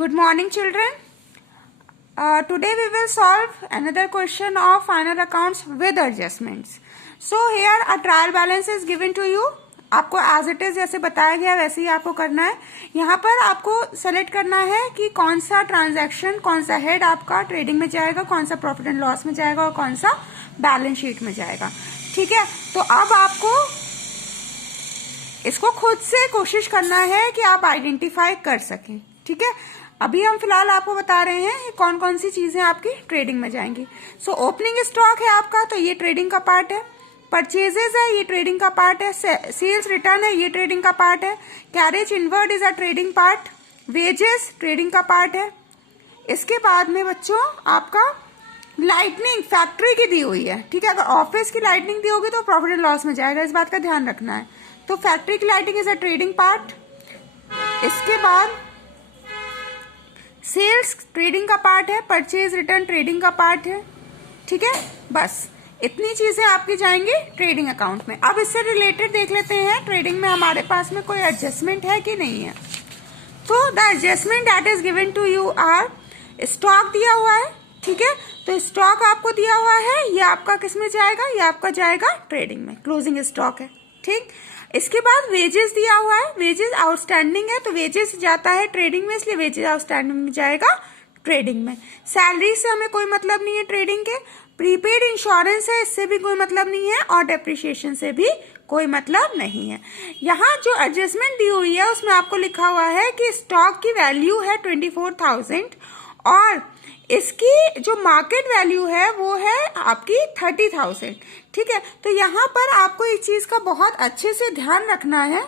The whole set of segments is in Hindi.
Good morning, children. Today we will solve another question of final accounts with adjustments. So here a trial balance is given to you. आपको एज इट इज जैसे बताया गया वैसे ही आपको करना है. यहाँ पर आपको सेलेक्ट करना है कि कौन सा ट्रांजैक्शन, कौन सा हेड आपका ट्रेडिंग में जाएगा, कौन सा प्रॉफिट एंड लॉस में जाएगा और कौन सा बैलेंस शीट में जाएगा. ठीक है, तो अब आपको इसको खुद से कोशिश करना है कि आप आइडेंटिफाई कर सकें. ठीक है, अभी हम फिलहाल आपको बता रहे हैं कौन कौन सी चीजें आपकी ट्रेडिंग में जाएंगी. सो ओपनिंग स्टॉक है आपका, तो ये ट्रेडिंग का पार्ट है. परचेजेस है, ये ट्रेडिंग का पार्ट है. सेल्स रिटर्न है, ये ट्रेडिंग का पार्ट है. Carriage inward is a trading part. Wages trading का पार्ट है. इसके बाद में बच्चों आपका लाइटनिंग फैक्ट्री की दी हुई है. ठीक है, अगर ऑफिस की लाइटनिंग दी होगी तो प्रॉफिट एंड लॉस में जाएगा, इस बात का ध्यान रखना है. तो फैक्ट्री की lighting is a trading part. इसके बाद सेल्स ट्रेडिंग का पार्ट है. परचेज रिटर्न ट्रेडिंग का पार्ट है. ठीक है, बस इतनी चीजें आपकी जाएंगी ट्रेडिंग अकाउंट में. अब इससे रिलेटेड देख लेते हैं ट्रेडिंग में हमारे पास में कोई एडजस्टमेंट है कि नहीं है. तो the adjustment that is given to you are, stock दिया हुआ है. ठीक है, तो स्टॉक आपको दिया हुआ है, ये आपका किस में जाएगा, ये आपका जाएगा ट्रेडिंग में, क्लोजिंग स्टॉक है. ठीक, इसके बाद वेजेस दिया हुआ है. वेजेस आउटस्टैंडिंग है तो वेजेस जाता है ट्रेडिंग में, इसलिए वेजेस आउटस्टैंडिंग में जाएगा ट्रेडिंग में. सैलरी से हमें कोई मतलब नहीं है ट्रेडिंग के. प्रीपेड इंश्योरेंस है, इससे भी कोई मतलब नहीं है. और डेप्रिसिएशन से भी कोई मतलब नहीं है. यहाँ जो एडजस्टमेंट दी हुई है उसमें आपको लिखा हुआ है कि स्टॉक की वैल्यू है 24,000 और इसकी जो मार्केट वैल्यू है वो है आपकी 30,000. ठीक है, तो यहाँ पर आपको एक चीज का बहुत अच्छे से ध्यान रखना है.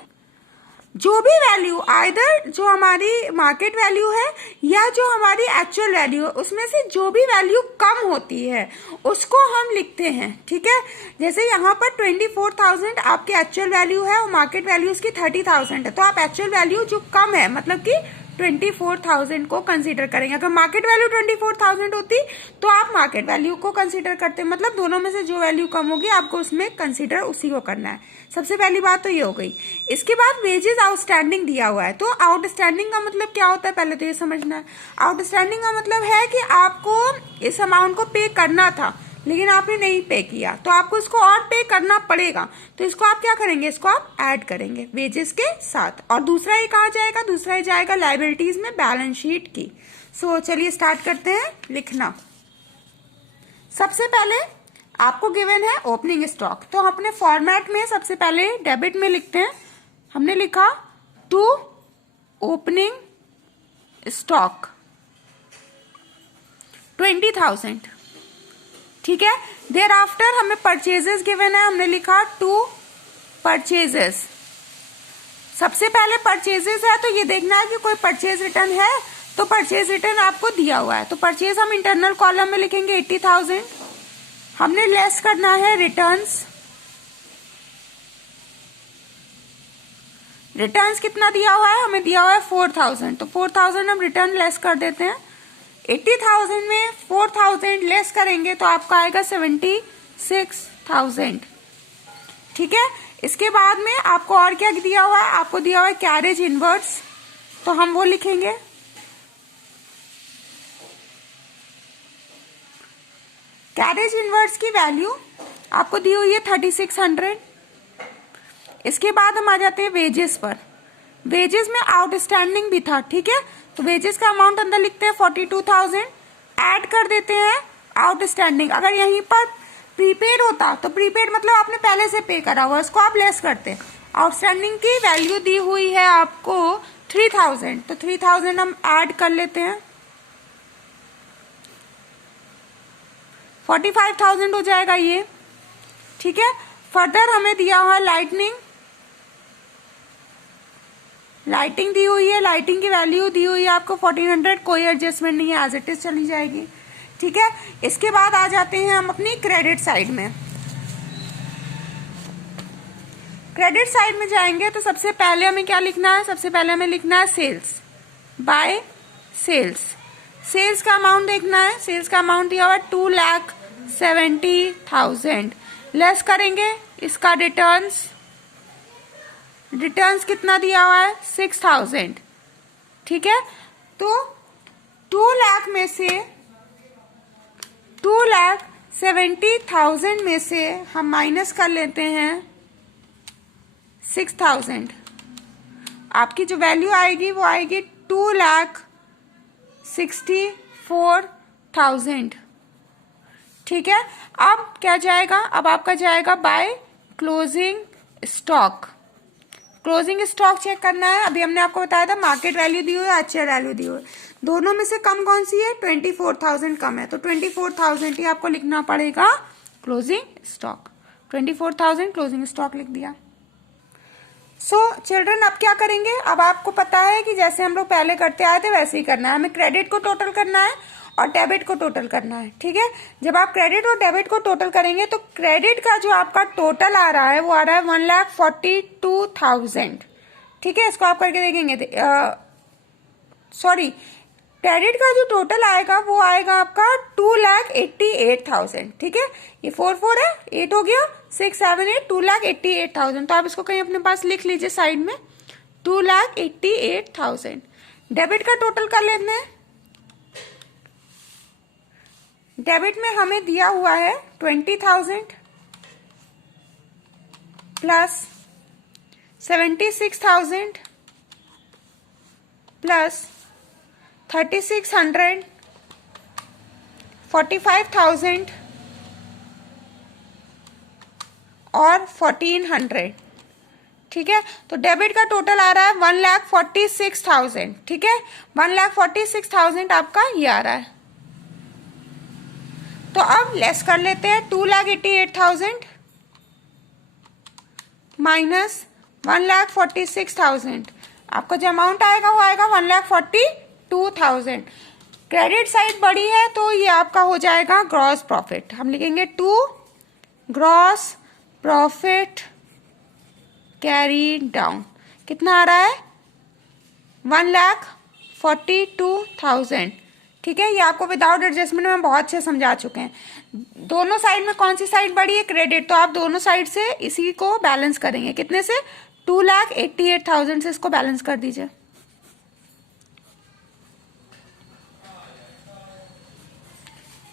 जो भी वैल्यू आइदर जो हमारी मार्केट वैल्यू है या जो हमारी एक्चुअल वैल्यू है, उसमें से जो भी वैल्यू कम होती है उसको हम लिखते हैं. ठीक है, जैसे यहाँ पर 24,000 आपकी एक्चुअल वैल्यू है और मार्केट वैल्यू उसकी 30,000 है, तो आप एक्चुअल वैल्यू जो कम है मतलब कि 24,000 को कंसीडर करेंगे. अगर मार्केट वैल्यू 24,000 होती तो आप मार्केट वैल्यू को कंसीडर करते. मतलब दोनों में से जो वैल्यू कम होगी आपको उसमें कंसीडर उसी को करना है. सबसे पहली बात तो ये हो गई. इसके बाद वेजेस आउटस्टैंडिंग दिया हुआ है. तो आउटस्टैंडिंग का मतलब क्या होता है पहले तो ये समझना है. आउटस्टैंडिंग का मतलब है कि आपको इस अमाउंट को पे करना था लेकिन आपने नहीं पे किया, तो आपको इसको और पे करना पड़ेगा. तो इसको आप क्या करेंगे, इसको आप ऐड करेंगे वेजेस के साथ. और दूसरा ये कहाँ जाएगा, दूसरा ये जाएगा लायबिलिटीज में, बैलेंस शीट की. सो चलिए स्टार्ट करते हैं लिखना. सबसे पहले आपको गिवन है ओपनिंग स्टॉक, तो हम अपने फॉर्मेट में सबसे पहले डेबिट में लिखते हैं. हमने लिखा टू ओपनिंग स्टॉक 20,000. ठीक है, देयर आफ्टर हमें परचेजेस गिवन है, हमने लिखा टू परचेजेस. सबसे पहले परचेजेस है तो ये देखना है कि कोई परचेज रिटर्न है, तो परचेज रिटर्न आपको दिया हुआ है. तो परचेज हम इंटरनल कॉलम में लिखेंगे 80,000. हमने लेस करना है रिटर्न्स. रिटर्न्स कितना दिया हुआ है, हमें दिया हुआ है 4,000, तो 4,000 हम रिटर्न लेस कर देते हैं. 80,000 में 4,000 लेस करेंगे तो आपका आएगा 76,000. ठीक है, इसके बाद में आपको और क्या दिया हुआ है, आपको दिया हुआ है कैरेज इनवर्ड्स, तो हम वो लिखेंगे. कैरेज इनवर्ड्स की वैल्यू आपको दी हुई है 3,600. इसके बाद हम आ जाते हैं वेजेस पर. वेजेस में आउटस्टैंडिंग भी था. ठीक है, तो वेजेस का अमाउंट अंदर लिखते हैं 42,000, ऐड कर देते हैं आउटस्टैंडिंग. अगर यहीं पर प्रीपेड होता तो प्रीपेड मतलब आपने पहले से पे करा हुआ, उसको आप लेस करते. आउटस्टैंडिंग की वैल्यू दी हुई है आपको 3,000, तो 3,000 हम ऐड कर लेते हैं. 45,000 हो जाएगा ये. ठीक है, फर्दर हमें दिया हुआ लाइटनिंग. लाइटिंग दी हुई है, लाइटिंग की वैल्यू दी हुई है आपको 1,400. कोई एडजस्टमेंट नहीं है, एज इट इज चली जाएगी. ठीक है, इसके बाद आ जाते हैं हम अपनी क्रेडिट साइड में. क्रेडिट साइड में जाएंगे तो सबसे पहले हमें क्या लिखना है, सबसे पहले हमें लिखना है सेल्स बाय सेल्स. सेल्स का अमाउंट देखना है. सेल्स का अमाउंट दिया हुआ है 2,70,000. लेस करेंगे इसका रिटर्न्स. रिटर्न्स कितना दिया हुआ है 6,000. ठीक है, तो 2 लाख में से 2,70,000 में से हम माइनस कर लेते हैं 6,000। आपकी जो वैल्यू आएगी वो आएगी 2,64,000। ठीक है, अब क्या जाएगा, अब आपका जाएगा by closing stock. Closing stock check करना है। अभी हमने आपको बताया था मार्केट वैल्यू दी हुई है, एक्चुअल वैल्यू दी हुई है, दोनों में से कम कौन सी है, 24,000 कम है, तो 24,000 ही आपको लिखना पड़ेगा क्लोजिंग स्टॉक। 24,000 क्लोजिंग स्टॉक लिख दिया। सो चिल्ड्रन अब क्या करेंगे, अब आपको पता है कि जैसे हम लोग पहले करते आए थे वैसे ही करना है। हमें क्रेडिट को टोटल करना है और डेबिट को टोटल करना है। ठीक है, जब आप क्रेडिट और डेबिट को टोटल करेंगे तो क्रेडिट का जो आपका टोटल आ रहा है वो आ रहा है 1,42,000। ठीक है, इसको आप करके देखेंगे, सॉरी, क्रेडिट का जो टोटल आएगा वो आएगा आपका 2,88,000। ठीक है, ये 4 है, 8 हो गया, 6 7 8, 2,88,000। तो आप इसको कहीं अपने पास लिख लीजिए साइड में, 2,88,000। डेबिट का टोटल कर लेते हैं। डेबिट में हमें दिया हुआ है 20,000 प्लस 76,000 प्लस 3,600, 45,000 और 1,400। ठीक है, तो डेबिट का टोटल आ रहा है 1,46,000। ठीक है, 1,46,000 आपका ये आ रहा है। तो अब लेस कर लेते हैं, 2,88,000 माइनस 1,46,000। आपका जो अमाउंट आएगा वो आएगा 1,42,000। क्रेडिट साइड बड़ी है तो ये आपका हो जाएगा ग्रॉस प्रॉफिट। हम लिखेंगे 2 ग्रॉस प्रॉफिट कैरी डाउन। कितना आ रहा है, 1,42,000। ठीक है, ये आपको विदाउट एडजस्टमेंट में बहुत अच्छे समझा चुके हैं। दोनों साइड में कौन सी साइड बड़ी है, क्रेडिट, तो आप दोनों साइड से इसी को बैलेंस करेंगे। कितने से, 2,88,000 से इसको बैलेंस कर दीजिए।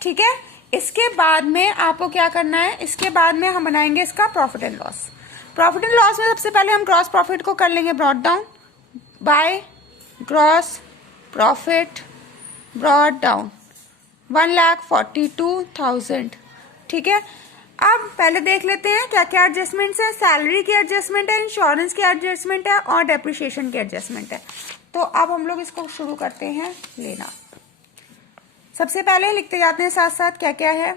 ठीक है, इसके बाद में आपको क्या करना है, इसके बाद में हम बनाएंगे इसका profit and loss. Profit and loss में सबसे पहले हम ग्रॉस प्रॉफिट को कर लेंगे brought down by gross profit brought down 1,42,000। ठीक है, अब पहले देख लेते हैं क्या क्या एडजस्टमेंट्स है। सैलरी की एडजस्टमेंट है, इंश्योरेंस की एडजस्टमेंट है और डेप्रिसिएशन की एडजस्टमेंट है। तो अब हम लोग इसको शुरू करते हैं लेना। सबसे पहले लिखते जाते हैं साथ साथ क्या क्या है।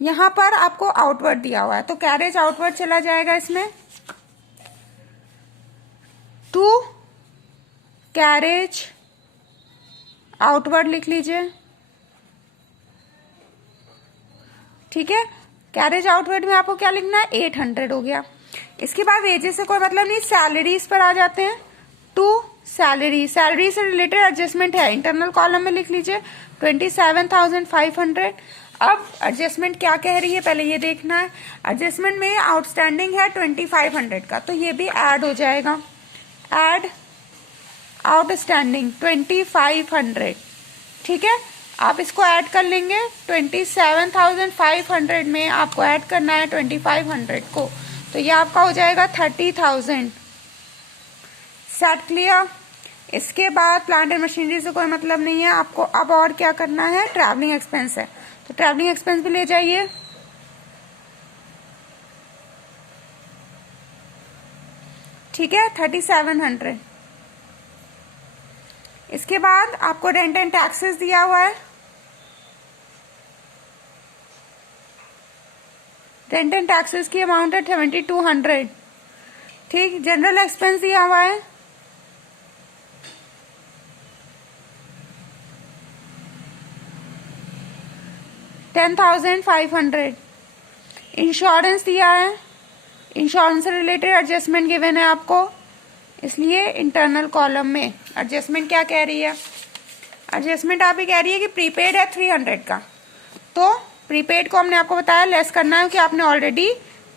यहां पर आपको आउटवर्ड दिया हुआ है तो कैरेज आउटवर्ड चला जाएगा इसमें, टू कैरेज आउटवर्ड लिख लीजिए। ठीक है, कैरेज आउटवर्ड में आपको क्या लिखना है, 800 हो गया। इसके बाद वेजेस से कोई मतलब नहीं, सैलरीज पर आ जाते हैं। टू सैलरी, सैलरी से रिलेटेड एडजस्टमेंट है, इंटरनल कॉलम में लिख लीजिए 27,500। अब एडजस्टमेंट क्या कह रही है पहले ये देखना है। एडजस्टमेंट में आउटस्टैंडिंग है 2,500 का, तो ये भी ऐड हो जाएगा। Add outstanding 2,500। ठीक है, आप इसको ऐड कर लेंगे। 27,500 में आपको ऐड करना है 2,500 को, तो ये आपका हो जाएगा 30,000। Set clear. इसके बाद प्लांट एंड मशीनरी से कोई मतलब नहीं है आपको। अब और क्या करना है, ट्रैवलिंग एक्सपेंस है, तो ट्रैवलिंग एक्सपेंस भी ले जाइए। ठीक है, 3,700। इसके बाद आपको रेंट एंड टैक्सेस दिया हुआ है, रेंट एंड टैक्सेस की अमाउंट है 7,200। ठीक, जनरल एक्सपेंस दिया हुआ है 10,500। इंश्योरेंस दिया है, इंश्योरेंस से रिलेटेड एडजस्टमेंट गिवन है आपको, इसलिए इंटरनल कॉलम में एडजस्टमेंट क्या कह रही है, एडजस्टमेंट आप ही कह रही है कि प्रीपेड है 300 का, तो प्रीपेड को हमने आपको बताया लेस करना है कि आपने ऑलरेडी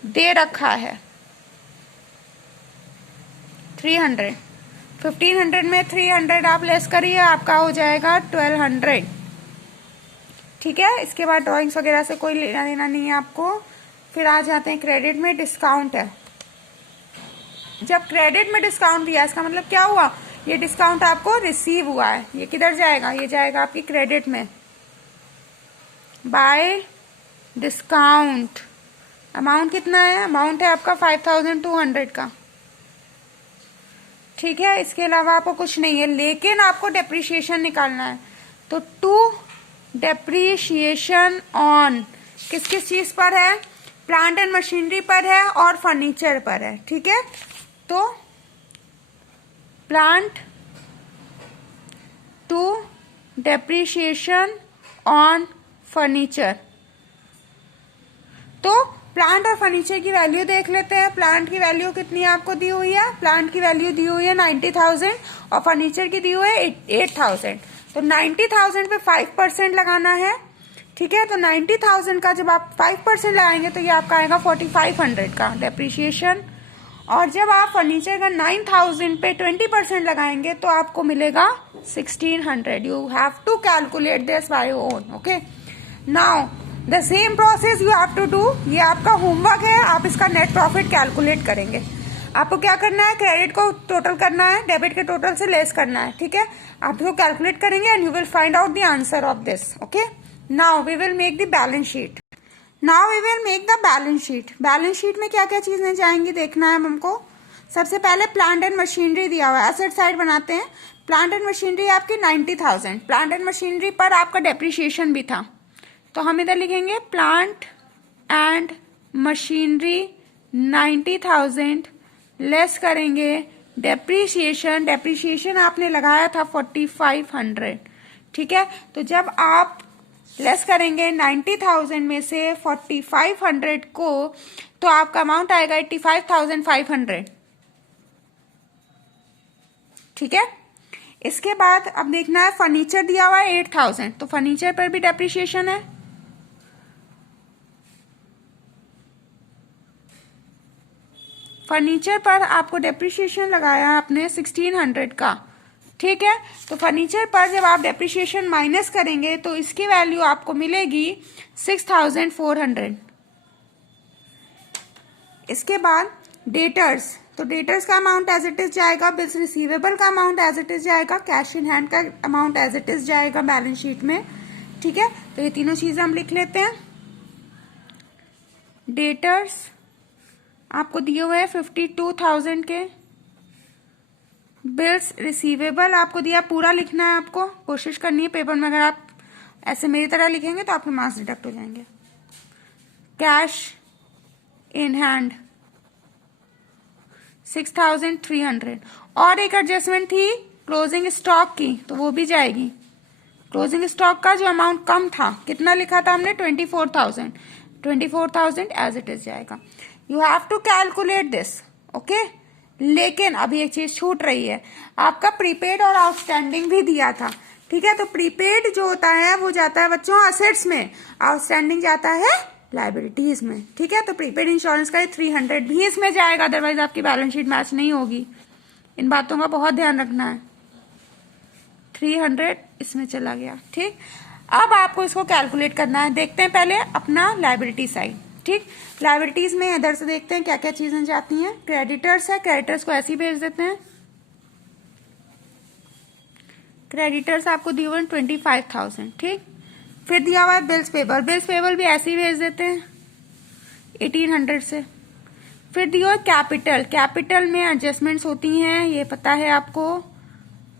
दे रखा है 300। 1500 में 300 आप लेस करिए, आपका हो जाएगा 1200। ठीक है, इसके बाद ड्राइंग्स वगैरह से कोई लेना देना नहीं है आपको। फिर आ जाते हैं क्रेडिट में, डिस्काउंट है। जब क्रेडिट में डिस्काउंट दिया इसका मतलब क्या हुआ, ये डिस्काउंट आपको रिसीव हुआ है। ये किधर जाएगा, ये जाएगा आपकी क्रेडिट में। बाय डिस्काउंट अमाउंट कितना है, अमाउंट है आपका 5200 का। ठीक है, इसके अलावा आपको कुछ नहीं है, लेकिन आपको डेप्रिसिएशन निकालना है। तो टू डेप्रिसिएशन ऑन किस किस चीज पर है, प्लांट एंड मशीनरी पर है और फर्नीचर पर है। ठीक है, तो plant to depreciation on furniture. तो प्लांट और फर्नीचर की वैल्यू देख लेते हैं। प्लांट की वैल्यू कितनी आपको दी हुई है, प्लांट की वैल्यू दी हुई है 90,000 और फर्नीचर की दी हुई है 8,000। तो 90,000 पे 5% लगाना है। ठीक है, तो 90,000 का जब आप 5% लगाएंगे तो ये आपका आएगा 4500 का डेप्रिसिएशन। और जब आप फर्नीचर का 9,000 पे 20% लगाएंगे तो आपको मिलेगा 1600। You have to calculate this by your own. Okay, now the same process you have to do. ये आपका होमवर्क है, आप इसका नेट प्रॉफिट कैलकुलेट करेंगे। आपको क्या करना है, क्रेडिट को टोटल करना है, डेबिट के टोटल से लेस करना है। ठीक है, आप इसको कैलकुलेट करेंगे and you will find out the answer of this. Okay, now we will make the balance sheet. Now we will make the balance sheet. Balance sheet में क्या क्या चीजें जाएंगी देखना है हमको। सबसे पहले प्लांट एंड मशीनरी दिया हुआ है, एसेट साइड बनाते हैं। प्लांट एंड मशीनरी आपकी 90,000, प्लांट एंड मशीनरी पर आपका डेप्रिसिएशन भी था, तो हम इधर लिखेंगे प्लांट एंड मशीनरी 90,000 लेस करेंगे डेप्रिसिएशन। डेप्रिसिएशन आपने लगाया था 4500। ठीक है, तो जब आप लेस करेंगे 90,000 में से 4500 को, तो आपका अमाउंट आएगा 85,500। ठीक है, इसके बाद अब देखना है फर्नीचर दिया हुआ है 8,000, तो फर्नीचर पर भी डेप्रिसिएशन है। फर्नीचर पर आपको डेप्रिसिएशन लगाया आपने 1600 का। ठीक है, तो फर्नीचर पर जब आप डेप्रिसिएशन माइनस करेंगे तो इसकी वैल्यू आपको मिलेगी 6400। इसके बाद डेटर्स, तो डेटर्स का अमाउंट एज इट इज जाएगा, बिल्स रिसीवेबल का अमाउंट एज इट इज जाएगा, कैश इन हैंड का अमाउंट एज इट इज जाएगा बैलेंस शीट में। ठीक है, तो ये तीनों चीजें हम लिख लेते हैं। डेटर्स आपको दिए हुए हैं 52,000 के, बिल्स रिसीवेबल आपको दिया, पूरा लिखना है आपको, कोशिश करनी है पेपर में। अगर आप ऐसे मेरी तरह लिखेंगे तो आपके मार्क्स डिडक्ट हो जाएंगे। Cash in hand 6,300। और एक एडजस्टमेंट थी क्लोजिंग स्टॉक की, तो वो भी जाएगी। क्लोजिंग स्टॉक का जो अमाउंट कम था, कितना लिखा था हमने, 24,000, 24,000 एज इट इज जाएगा। You have to calculate this. Okay, लेकिन अभी एक चीज छूट रही है, आपका प्रीपेड और आउटस्टैंडिंग भी दिया था। ठीक है, तो प्रीपेड जो होता है वो जाता है बच्चों असेट्स में, आउटस्टैंडिंग जाता है लाइबिलिटीज में। ठीक है, तो प्रीपेड इंश्योरेंस का 300 भी इसमें जाएगा, अदरवाइज आपकी बैलेंस शीट मैच नहीं होगी। इन बातों का बहुत ध्यान रखना है। 300 इसमें चला गया। ठीक, अब आपको इसको कैलकुलेट करना है। देखते हैं पहले अपना लाइबिलिटी साइड। ठीक, लाइबिलिटीज में इधर से देखते हैं क्या क्या चीजें जाती हैं। क्रेडिटर्स है, क्रेडिटर्स को ऐसे ही भेज देते हैं। क्रेडिटर्स आपको दिए हुए 25,000। ठीक, फिर दिया हुआ है बिल्स पेबल, बिल्स पेबल भी ऐसे ही भेज देते हैं 1800 से। फिर दिया हुआ कैपिटल, कैपिटल में एडजस्टमेंट्स होती हैं, ये पता है आपको।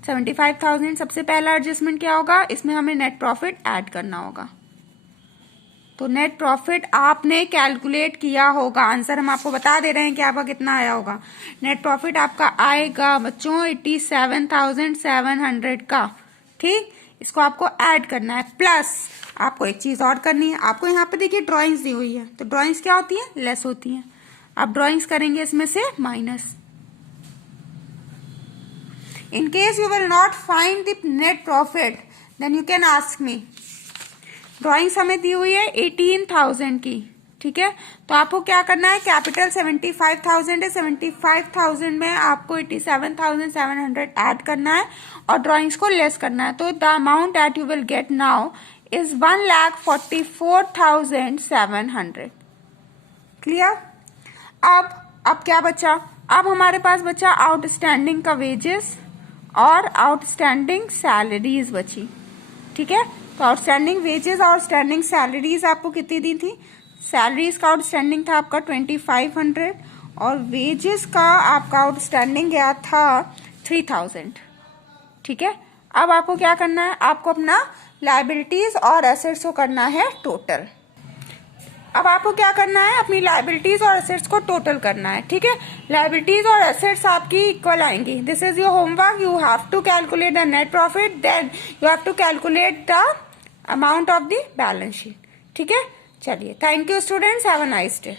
75,000 सबसे पहला एडजस्टमेंट क्या होगा, इसमें हमें नेट प्रॉफिट ऐड करना होगा। तो नेट प्रॉफिट आपने कैलकुलेट किया होगा, आंसर हम आपको बता दे रहे हैं कि आपका कितना आया होगा। नेट प्रॉफिट आपका आएगा बच्चों 87,700 का। ठीक, इसको आपको ऐड करना है, प्लस आपको एक चीज और करनी है। आपको यहाँ पे देखिए ड्राइंग्स दी हुई है, तो ड्राइंग्स क्या होती है, लेस होती है। अब ड्राइंग्स करेंगे इसमें से minus. In case you will not find the net profit then you can ask me. Drawings हमें दी हुई है 18,000 की। ठीक है। तो आपको क्या करना है, कैपिटल 75,000 है, 75,000 में आपको 87,700 ऐड करना है और ड्राइंग्स को लेस करना है। तो the amount that you will get now is 1,44,700। Clear. अब क्या बचा, अब हमारे पास बचा आउटस्टैंडिंग का वेजेस और आउटस्टैंडिंग सैलरीज बची। ठीक है। तो आउटस्टैंडिंग वेजेस और आउटस्टैंडिंग सैलरीज आपको कितनी दी थी, सैलरीज का आउटस्टैंडिंग था आपका 2,500 और वेजेस का आपका आउटस्टैंडिंग गया था 3,000। ठीक है। अब आपको क्या करना है, आपको अपना लायबिलिटीज और एसेट्स को करना है टोटल। अब आपको क्या करना है, अपनी लायबिलिटीज और एसेट्स को टोटल करना है। ठीक है। लायबिलिटीज और एसेट्स आपकी इक्वल आएंगी। This is your homework. You have to calculate the net profit, then you have to calculate the amount of the balance sheet. ठीक है। चलिए, thank you students, have a nice day.